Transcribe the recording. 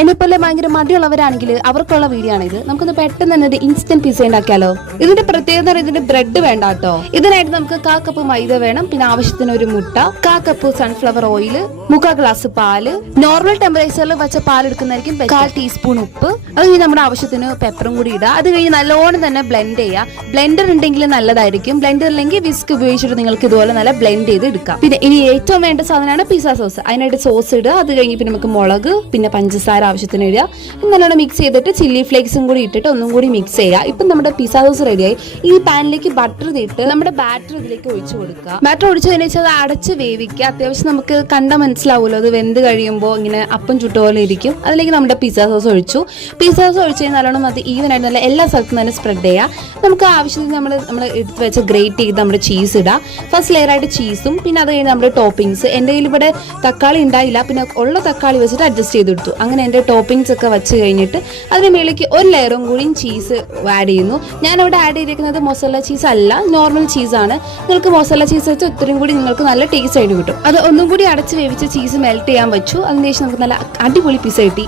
എന്നെപ്പോലെ ഭയങ്കര മടിയുള്ളവരാണെങ്കിൽ അവർക്കുള്ള വീഡിയോ ആണ് ഇത്. നമുക്കൊന്ന് പെട്ടെന്ന് തന്നെ ഒരു ഇൻസ്റ്റന്റ് പിസ്സ ഉണ്ടാക്കിയാലോ. ഇതിന്റെ പ്രത്യേകത ഇതിന്റെ ബ്രെഡ് വേണ്ട കേട്ടോ. ഇതിനായിട്ട് നമുക്ക് 1/4 കപ്പ് മൈദ വേണം, പിന്നെ ആവശ്യത്തിന് ഒരു മുട്ട, 1/4 കപ്പ് സൺഫ്ലവർ ഓയിൽ, 1/4 ഗ്ലാസ് പാല്, നോർമൽ ടെമ്പറേച്ചറിൽ വെച്ച പാൽ എടുക്കുന്നതായിരിക്കും, 1/4 ടീസ്പൂൺ ഉപ്പ്, അത് കഴിഞ്ഞ് നമ്മുടെ ആവശ്യത്തിന് പെപ്പറും കൂടി ഇടുക. അത് കഴിഞ്ഞ് നല്ലോണം തന്നെ ബ്ലെൻഡ് ചെയ്യുക. ബ്ലെൻഡർ ഉണ്ടെങ്കിൽ നല്ലതായിരിക്കും, ബ്ലെൻഡർ ഇല്ലെങ്കിൽ വിസ്ക് ഉപയോഗിച്ചിട്ട് നിങ്ങൾക്ക് ഇതുപോലെ നല്ല ബ്ലെൻഡ് ചെയ്ത് എടുക്കാം. പിന്നെ ഇനി ഏറ്റവും വേണ്ട സാധനമാണ് പിസ്സ സോസ്. അതിനായിട്ട് സോസ് ഇടുക. അത് കഴിഞ്ഞ് പിന്നെ നമുക്ക് മുളക്, പിന്നെ പഞ്ചസാര ആവശ്യത്തിന് ഇടുക. നല്ലോണം മിക്സ് ചെയ്തിട്ട് ചില്ലി ഫ്ലേക്സും കൂടി ഇട്ടിട്ട് ഒന്നും കൂടി മിക്സ് ചെയ്യുക. ഇപ്പം നമ്മുടെ പിസ്സ സോസ് റെഡിയായി. ഈ പാനിലേക്ക് ബട്ടർ ഇട്ട് നമ്മുടെ ബാറ്റർ ഇതിലേക്ക് ഒഴിച്ചു കൊടുക്കുക. ബാറ്റർ ഒഴിച്ചു കഴിഞ്ഞാൽ അത് അടച്ച് വേവിക്കുക. അത്യാവശ്യം നമുക്ക് കണ്ടാൽ മനസ്സിലാവുമല്ലോ, അത് വെന്ത് കഴിയുമ്പോൾ ഇങ്ങനെ അപ്പം ചുട്ട പോലെ ഇരിക്കും. അതിലേക്ക് നമ്മുടെ പിസ്സ സോസ് ഒഴിച്ചു. പിസ്സ സോസ് ഒഴിച്ച് കഴിഞ്ഞാൽ നല്ലോണം അത് ഈവൻ ആയിട്ട് നല്ല എല്ലാ സ്ഥലത്തും തന്നെ സ്പ്രെഡ് ചെയ്യുക. നമുക്ക് ആവശ്യത്തിന് നമ്മൾ എടുത്ത് വെച്ച് ഗ്രേറ്റ് ചെയ്ത് നമ്മുടെ ചീസ് ഇടുക. ഫസ്റ്റ് ലെയർ ആയിട്ട് ചീസും, പിന്നെ അത് കഴിഞ്ഞ് നമ്മുടെ ടോപ്പിംഗ്സ്. എൻ്റെ കയ്യിൽ ഇവിടെ തക്കാളി ഉണ്ടായില്ല, പിന്നെ ഉള്ള തക്കാളി വെച്ചിട്ട് അഡ്ജസ്റ്റ് ചെയ്തെടുത്തു. അങ്ങനെ എൻ്റെ ടോപ്പിംഗ്സ് ഒക്കെ വെച്ച് കഴിഞ്ഞിട്ട് അതിന് മേലേക്ക് ഒരു ലെയറും കൂടിയും ചീസ് ആഡ് ചെയ്യുന്നു. ഞാനിവിടെ ആഡ് ചെയ്തിരിക്കുന്നത് മൊസല്ല ചീസ് അല്ല, നോർമൽ ചീസാണ്. നിങ്ങൾക്ക് മൊസല്ല ചീസ് വെച്ച് ഒത്തിരി കൂടി നിങ്ങൾക്ക് നല്ല ടേസ്റ്റ് ആയിട്ട് കിട്ടും. അത് ഒന്നും കൂടി അടച്ച് വേവിച്ച് ചീസ് മെൽറ്റ് ചെയ്യാൻ വെച്ചു. അതിനുശേഷം നമുക്ക് നല്ല അടിപൊളി പിസ്സ കിട്ടി.